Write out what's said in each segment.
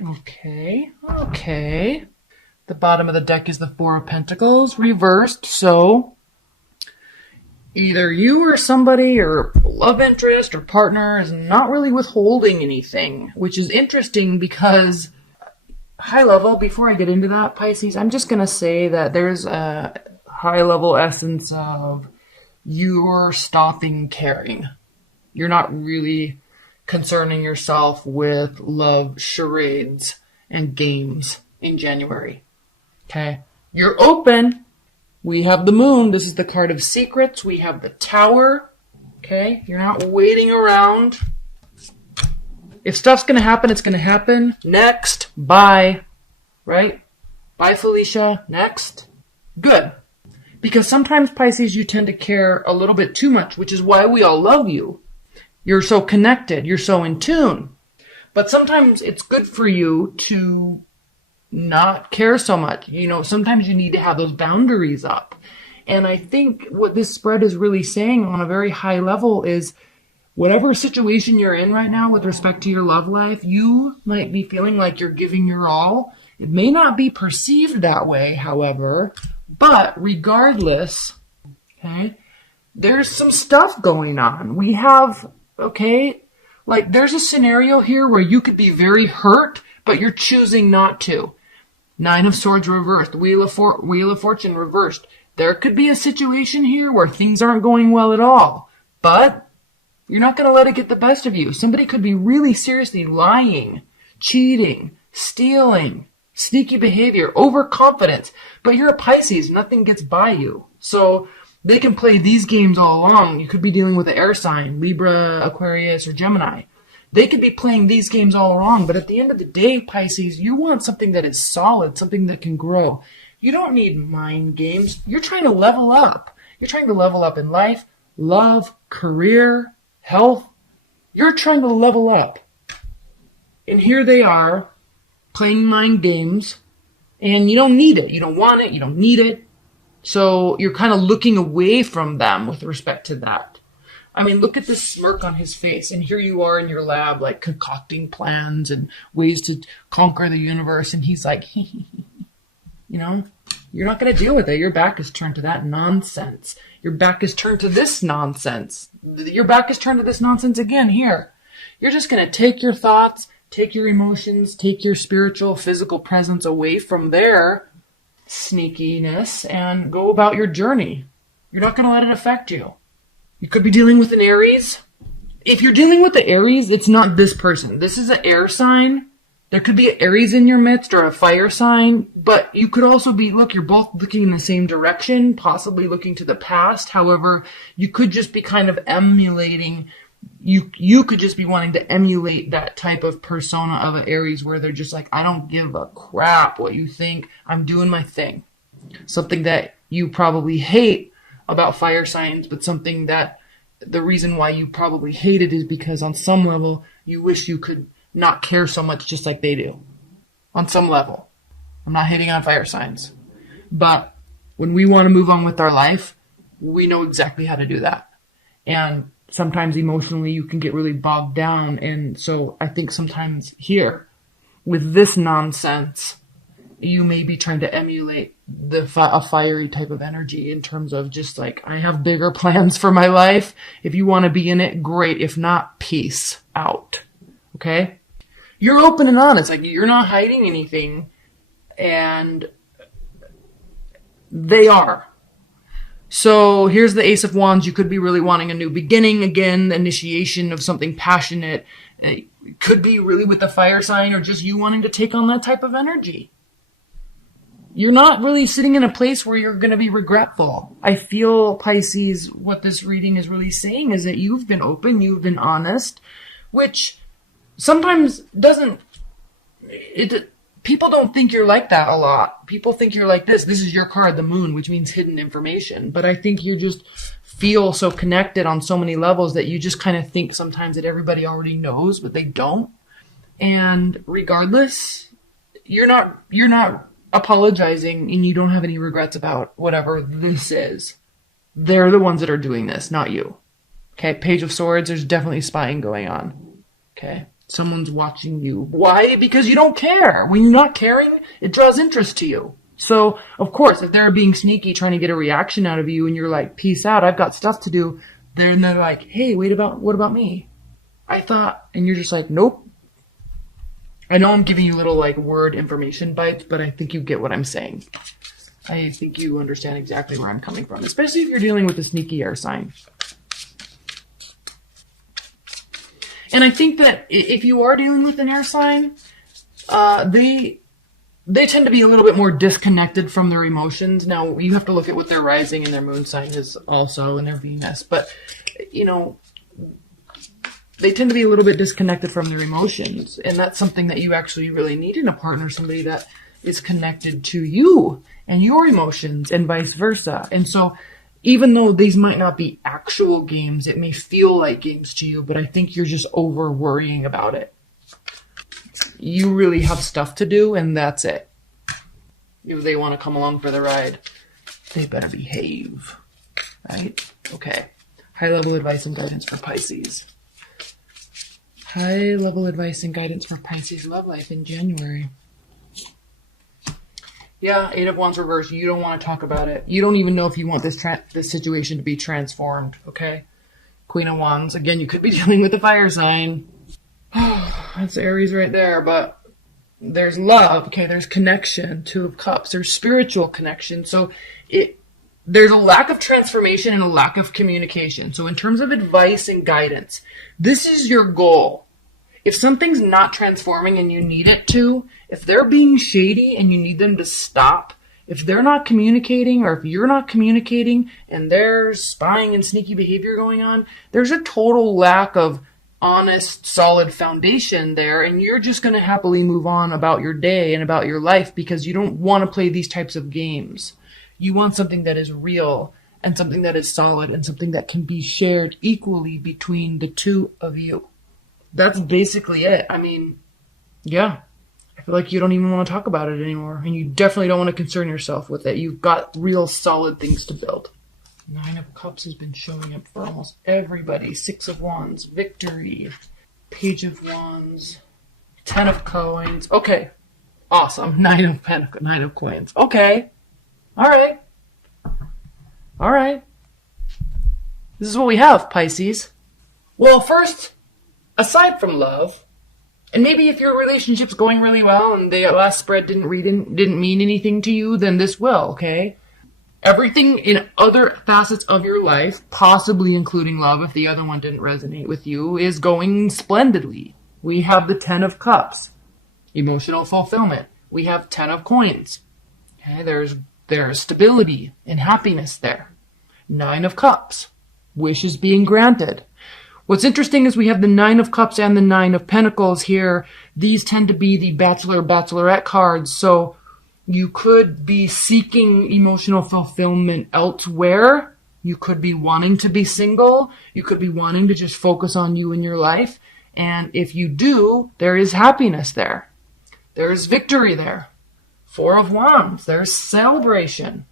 Okay. The bottom of the deck is the Four of Pentacles reversed. So either you or somebody or love interest or partner is not really withholding anything, which is interesting because high level, before I get into that, Pisces, I'm just going to say that there's a high level essence of you're stopping caring. You're not really concerning yourself with love charades and games in January. Okay? You're open. We have the moon. This is the card of secrets. We have the tower. Okay? You're not waiting around. If stuff's going to happen, it's going to happen. Next. Bye. Right? Bye, Felicia. Next. Good. Because sometimes, Pisces, you tend to care a little bit too much, which is why we all love you. You're so connected. You're so in tune. But sometimes it's good for you to not care so much. You know, sometimes you need to have those boundaries up. And I think what this spread is really saying on a very high level is whatever situation you're in right now with respect to your love life, you might be feeling like you're giving your all. It may not be perceived that way, however, but regardless, okay, there's some stuff going on. We have, okay, like there's a scenario here where you could be very hurt, but you're choosing not to. Nine of Swords reversed, Wheel of Fortune reversed. There could be a situation here where things aren't going well at all, but you're not going to let it get the best of you. Somebody could be really seriously lying, cheating, stealing, sneaky behavior, overconfidence, but you're a Pisces. Nothing gets by you. So they can play these games all along. You could be dealing with an air sign, Libra, Aquarius, or Gemini. They could be playing these games all along, but at the end of the day, Pisces, you want something that is solid, something that can grow. You don't need mind games. You're trying to level up. You're trying to level up in life, love, career, health. You're trying to level up. And here they are, playing mind games, and you don't need it. You don't want it. You don't need it. So you're kind of looking away from them with respect to that. I mean, look at this smirk on his face, and here you are in your lab, like concocting plans and ways to conquer the universe, and he's like, you know, you're not going to deal with it. Your back is turned to that nonsense. Your back is turned to this nonsense. Your back is turned to this nonsense again here. You're just going to take your thoughts, take your emotions, take your spiritual, physical presence away from their sneakiness and go about your journey. You're not going to let it affect you. You could be dealing with an Aries. If you're dealing with the Aries, it's not this person. This is an air sign. There could be an Aries in your midst or a fire sign, but you could also be, look, you're both looking in the same direction, possibly looking to the past. However, you could just be kind of emulating, you could just be wanting to emulate that type of persona of an Aries where they're just like, I don't give a crap what you think. I'm doing my thing. Something that you probably hate about fire signs, but something that the reason why you probably hate it is because on some level you wish you could not care so much just like they do. On some level. I'm not hating on fire signs. But when we want to move on with our life, we know exactly how to do that. And sometimes emotionally you can get really bogged down. And so I think sometimes here, with this nonsense, you may be trying to emulate a fiery type of energy in terms of just like, I have bigger plans for my life. If you want to be in it, great. If not, peace out. Okay? You're open and honest. Like, you're not hiding anything. And they are. So here's the Ace of Wands. You could be really wanting a new beginning again, the initiation of something passionate. It could be really with the fire sign or just you wanting to take on that type of energy. You're not really sitting in a place where you're going to be regretful. I feel, Pisces, what this reading is really saying is that you've been open, you've been honest, which sometimes people don't think you're like that a lot. People think you're like this. This is your card, the moon, which means hidden information. But I think you just feel so connected on so many levels that you just kind of think sometimes that everybody already knows, but they don't. And regardless, you're not apologizing and you don't have any regrets about whatever this is. They're the ones that are doing this, not you. Okay, Page of Swords, there's definitely spying going on. Okay, someone's watching you. Why? Because you don't care. When you're not caring, it draws interest to you. So, of course, if they're being sneaky, trying to get a reaction out of you, and you're like, peace out, I've got stuff to do, then they're like, hey, what about me? I thought, and you're just like, nope. I know I'm giving you little like word information bites, but I think you get what I'm saying. I think you understand exactly where I'm coming from, especially if you're dealing with a sneaky air sign. And I think that if you are dealing with an air sign, they tend to be a little bit more disconnected from their emotions. Now, you have to look at what their rising and their moon sign is also, and their Venus. But, you know, they tend to be a little bit disconnected from their emotions. And that's something that you actually really need in a partner, somebody that is connected to you and your emotions and vice versa. And so even though these might not be actual games, it may feel like games to you, but I think you're just over worrying about it. You really have stuff to do, and that's it. If they want to come along for the ride, they better behave. Right? Okay. High-level advice and guidance for Pisces. High-level advice and guidance for Pisces love life in January. Yeah, Eight of Wands reversed. You don't want to talk about it. You don't even know if you want this situation to be transformed, okay? Queen of Wands. Again, you could be dealing with a fire sign. That's Aries right there, but there's love, okay? There's connection. Two of Cups. There's spiritual connection. So there's a lack of transformation and a lack of communication. So in terms of advice and guidance, this is your goal. If something's not transforming and you need it to, if they're being shady and you need them to stop, if they're not communicating or if you're not communicating and there's spying and sneaky behavior going on, there's a total lack of honest, solid foundation there, and you're just going to happily move on about your day and about your life because you don't want to play these types of games. You want something that is real and something that is solid and something that can be shared equally between the two of you. That's basically it. I mean, yeah. I feel like you don't even want to talk about it anymore. And you definitely don't want to concern yourself with it. You've got real solid things to build. Nine of Cups has been showing up for almost everybody. Six of Wands, victory. Page of Wands. 10 of Coins. Okay. Awesome. Nine of Coins. Okay. All right. All right. This is what we have, Pisces. Well, first, aside from love, and maybe if your relationship's going really well and the last spread didn't mean anything to you, then this will, okay? Everything in other facets of your life, possibly including love if the other one didn't resonate with you, is going splendidly. We have the 10 of Cups, emotional fulfillment. We have 10 of Coins. Okay, there's stability and happiness there. 9 of Cups, wishes being granted. What's interesting is we have the 9 of Cups and the 9 of Pentacles here. These tend to be the bachelorette cards. So you could be seeking emotional fulfillment elsewhere. You could be wanting to be single. You could be wanting to just focus on you and your life. And if you do, there is happiness there. There's victory there. 4 of Wands. There's celebration.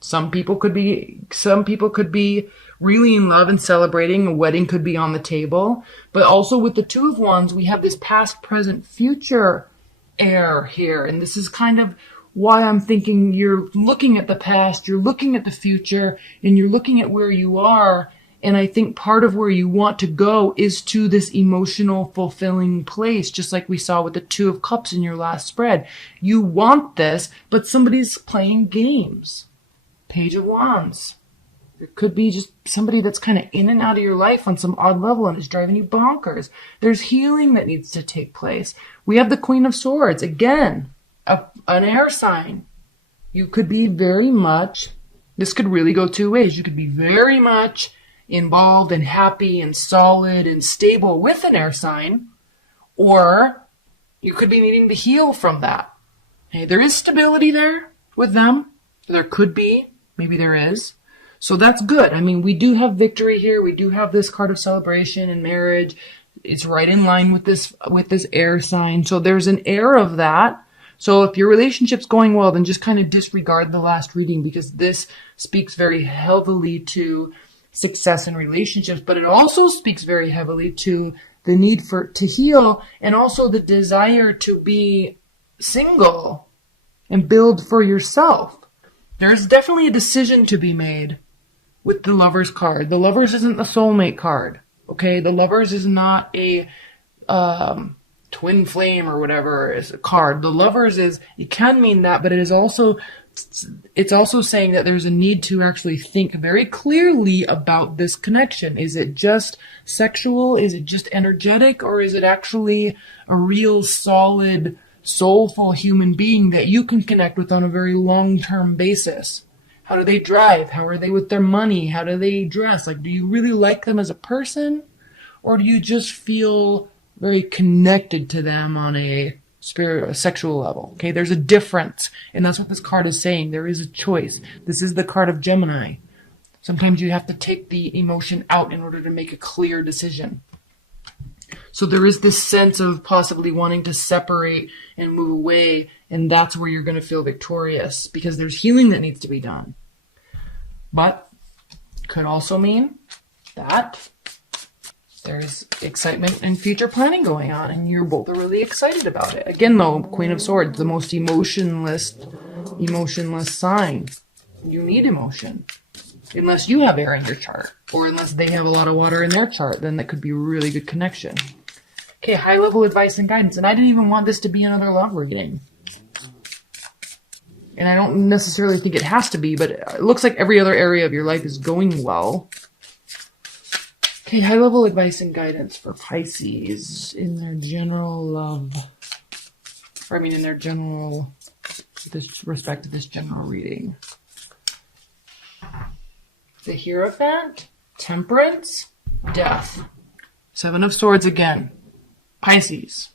Some people could be really in love and celebrating. A wedding could be on the table. But also with the 2 of Wands, we have this past, present, future air here. And this is kind of why I'm thinking you're looking at the past, you're looking at the future, and you're looking at where you are. And I think part of where you want to go is to this emotional, fulfilling place, just like we saw with the 2 of Cups in your last spread. You want this, but somebody's playing games. Page of Wands. It could be just somebody that's kind of in and out of your life on some odd level and is driving you bonkers. There's healing that needs to take place. We have the Queen of Swords. Again, an air sign. You could be very much, this could really go two ways. You could be very much involved and happy and solid and stable with an air sign, or you could be needing to heal from that. Okay, there is stability there with them. There could be. Maybe there is. So that's good. I mean, we do have victory here. We do have this card of celebration and marriage. It's right in line with this air sign. So there's an air of that. So if your relationship's going well, then just kind of disregard the last reading, because this speaks very heavily to success in relationships, but it also speaks very heavily to the need to heal, and also the desire to be single and build for yourself. There's definitely a decision to be made with the Lovers card. The Lovers isn't the soulmate card, okay? The Lovers is not a twin flame or whatever is a card. The Lovers is, it can mean that, but it's also saying that there's a need to actually think very clearly about this connection. Is it just sexual? Is it just energetic? Or is it actually a real solid, soulful human being that you can connect with on a very long-term basis? How do they drive? How are they with their money? How do they dress? Like, do you really like them as a person? Or do you just feel very connected to them on a sexual level? Okay, there's a difference. And that's what this card is saying. There is a choice. This is the card of Gemini. Sometimes you have to take the emotion out in order to make a clear decision. So there is this sense of possibly wanting to separate and move away, and that's where you're going to feel victorious because there's healing that needs to be done. But could also mean that there's excitement and future planning going on, and you're both really excited about it. Again, though, Queen of Swords, the most emotionless sign. You need emotion. Unless you have air in your chart, or unless they have a lot of water in their chart, then that could be a really good connection. Okay, high-level advice and guidance. And I didn't even want this to be another love reading. And I don't necessarily think it has to be, but it looks like every other area of your life is going well. Okay, high-level advice and guidance for Pisces in their general love. Or, I mean, in their general, with respect to this general reading. The Hierophant, Temperance, Death. Seven of Swords again. Pisces.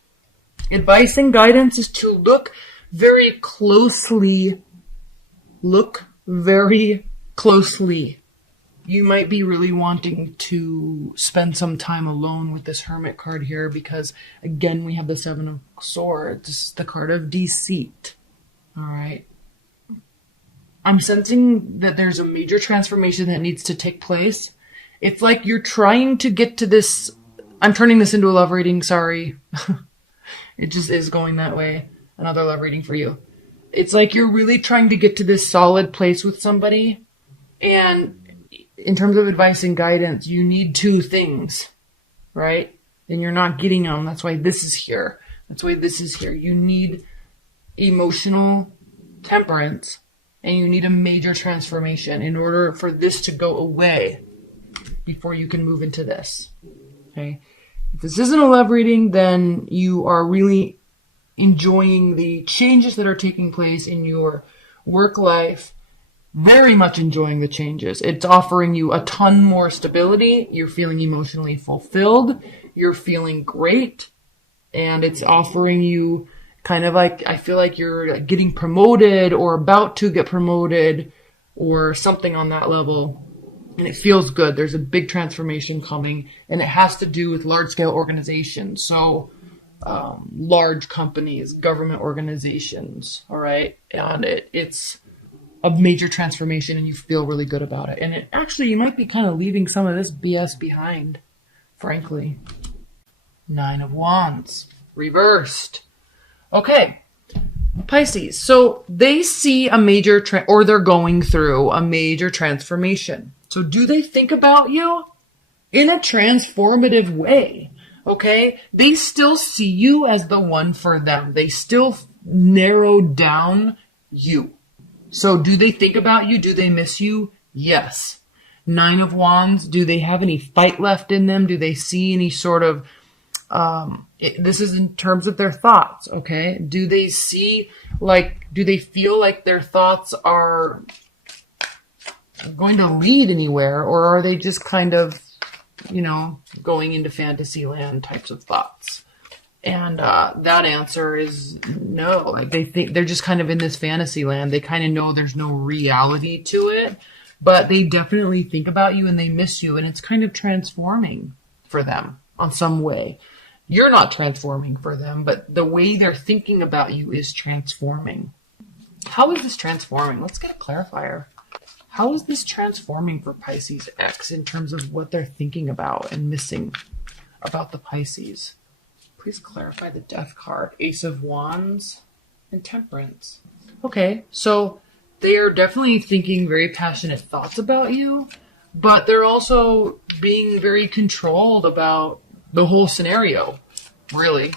Advice and guidance is to look very closely. Look very closely. You might be really wanting to spend some time alone with this Hermit card here because, again, we have the Seven of Swords, the card of deceit. All right. I'm sensing that there's a major transformation that needs to take place. It's like you're trying to get to this. I'm turning this into a love reading, sorry. It just is going that way. Another love reading for you. It's like you're really trying to get to this solid place with somebody. And in terms of advice and guidance, you need two things, right? And you're not getting them. That's why this is here. You need emotional temperance. And you need a major transformation in order for this to go away before you can move into this. Okay? If this isn't a love reading, then you are really enjoying the changes that are taking place in your work life. Very much enjoying the changes. It's offering you a ton more stability. You're feeling emotionally fulfilled. You're feeling great. And it's offering you kind of like, I feel like you're getting promoted or about to get promoted or something on that level. And it feels good. There's a big transformation coming, and it has to do with large-scale organizations. So large companies, government organizations, all right? And it's a major transformation, and you feel really good about it. And it actually, you might be kind of leaving some of this BS behind, frankly. Nine of Wands, reversed. Okay, Pisces. So they see a major, or they're going through a major transformation. So do they think about you in a transformative way? Okay, they still see you as the one for them. They still narrow down you. So do they think about you? Do they miss you? Yes. Nine of Wands. Do they have any fight left in them? Do they see any sort of this is in terms of their thoughts, okay? Do they feel like their thoughts are going to lead anywhere, or are they just kind of, going into fantasy land types of thoughts? And that answer is no. Like, they think they're just kind of in this fantasy land. They kind of know there's no reality to it, but they definitely think about you and they miss you, and it's kind of transforming for them on some way. You're not transforming for them, but the way they're thinking about you is transforming. How is this transforming? Let's get a clarifier. How is this transforming for Pisces X in terms of what they're thinking about and missing? about the Pisces? Please clarify the Death card. Ace of Wands and Temperance. Okay, so they are definitely thinking very passionate thoughts about you, but they're also being very controlled about the whole scenario, really.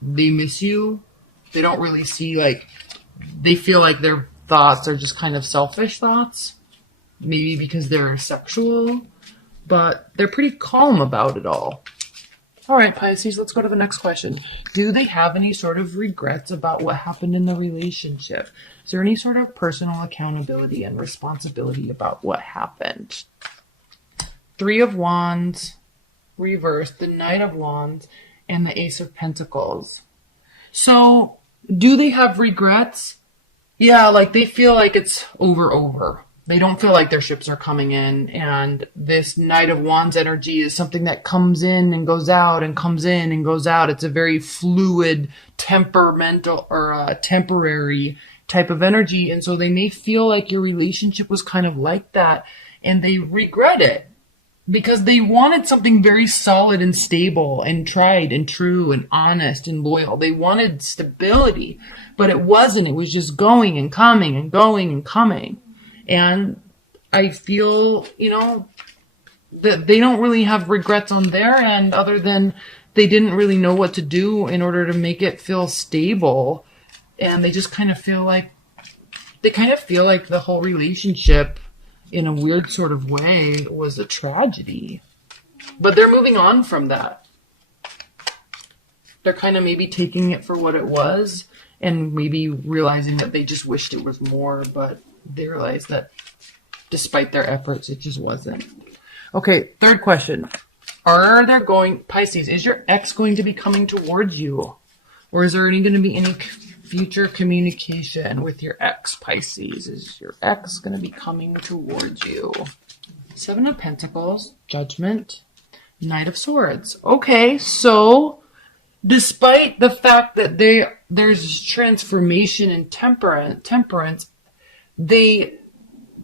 They miss you. They don't really see, like, they feel like their thoughts are just kind of selfish thoughts. Maybe because they're sexual, but they're pretty calm about it all. All right, Pisces, let's go to the next question. Do they have any sort of regrets about what happened in the relationship? Is there any sort of personal accountability and responsibility about what happened? Three of Wands, reversed, the Knight of Wands, and the Ace of Pentacles. So, do they have regrets? Yeah, like they feel like it's over. They don't feel like their ships are coming in, and this Knight of Wands energy is something that comes in and goes out and comes in and goes out. It's a very fluid, temperamental, or temporary type of energy, and so they may feel like your relationship was kind of like that, and they regret it because they wanted something very solid and stable and tried and true and honest and loyal. They wanted stability, but it wasn't. It was just going and coming and going and coming. And I feel, that they don't really have regrets on their end other than they didn't really know what to do in order to make it feel stable. And they just kind of feel like, the whole relationship in a weird sort of way was a tragedy. But they're moving on from that. They're kind of maybe taking it for what it was and maybe realizing that they just wished it was more, but they realized that despite their efforts, it just wasn't. Okay, third question. Pisces, is your ex going to be coming towards you? Or is there going to be any future communication with your ex, Pisces? Is your ex going to be coming towards you? Seven of Pentacles, Judgment, Knight of Swords. Okay, so despite the fact that there's transformation and temperance, they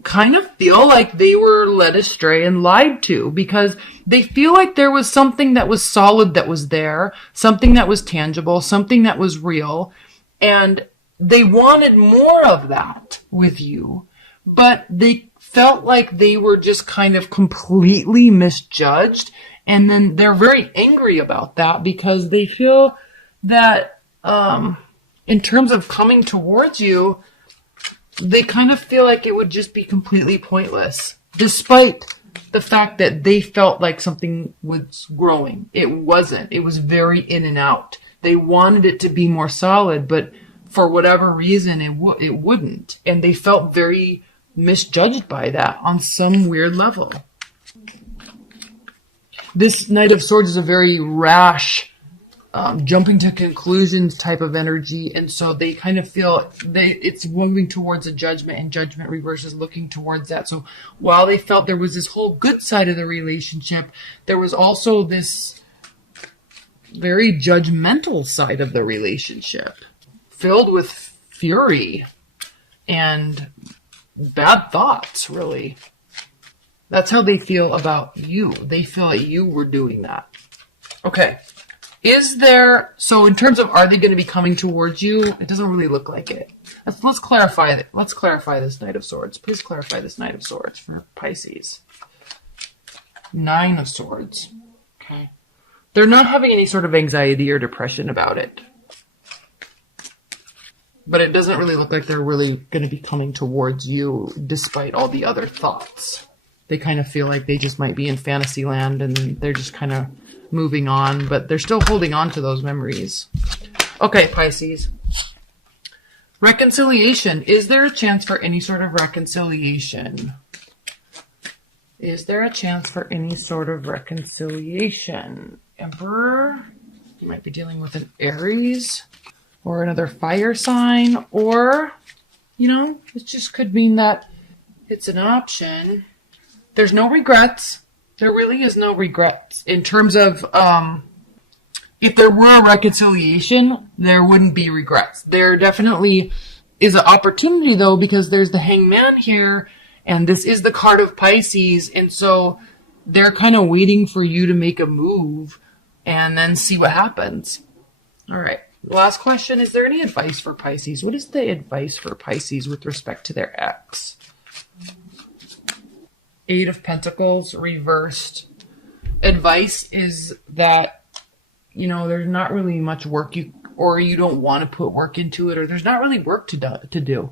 kind of feel like they were led astray and lied to because they feel like there was something that was solid that was there, something that was tangible, something that was real, and they wanted more of that with you, but they felt like they were just kind of completely misjudged, and then they're very angry about that because they feel that in terms of coming towards you, they kind of feel like it would just be completely pointless, despite the fact that they felt like something was growing. It wasn't. It was very in and out. They wanted it to be more solid, but for whatever reason, it wouldn't. And they felt very misjudged by that on some weird level. This Knight of Swords is a very rash, jumping to conclusions type of energy, and so they kind of feel it's moving towards a judgment, and judgment reverse is looking towards that. So while they felt there was this whole good side of the relationship, there was also this very judgmental side of the relationship, filled with fury and bad thoughts, really. That's how they feel about you. They feel like you were doing that. Okay. So in terms of are they going to be coming towards you, it doesn't really look like it. Let's clarify it. Let's clarify this Knight of Swords. Please clarify this Knight of Swords for Pisces. Nine of Swords. Okay. They're not having any sort of anxiety or depression about it. But it doesn't really look like they're really going to be coming towards you despite all the other thoughts. They kind of feel like they just might be in fantasy land and they're just kind of moving on, but they're still holding on to those memories. Okay, Pisces. Reconciliation. Is there a chance for any sort of reconciliation? Is there a chance for any sort of reconciliation? Emperor. You might be dealing with an Aries or another fire sign, or, it just could mean that it's an option. There's no regrets. There really is no regrets. In terms of, if there were a reconciliation, there wouldn't be regrets. There definitely is an opportunity, though, because there's the Hangman here, and this is the card of Pisces, and so they're kind of waiting for you to make a move and then see what happens. All right. Last question. Is there any advice for Pisces? What is the advice for Pisces with respect to their ex? Eight of Pentacles reversed. Advice is that, there's not really much work you don't want to put work into it, or there's not really work to do.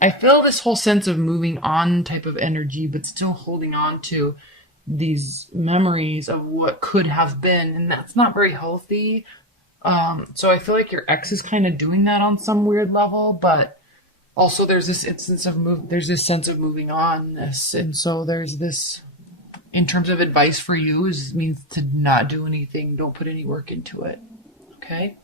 I feel this whole sense of moving on type of energy, but still holding on to these memories of what could have been, and that's not very healthy. So I feel like your ex is kind of doing that on some weird level, but also there's this sense of moving on, and so there's this, in terms of advice for you, means to not do anything, don't put any work into it. Okay?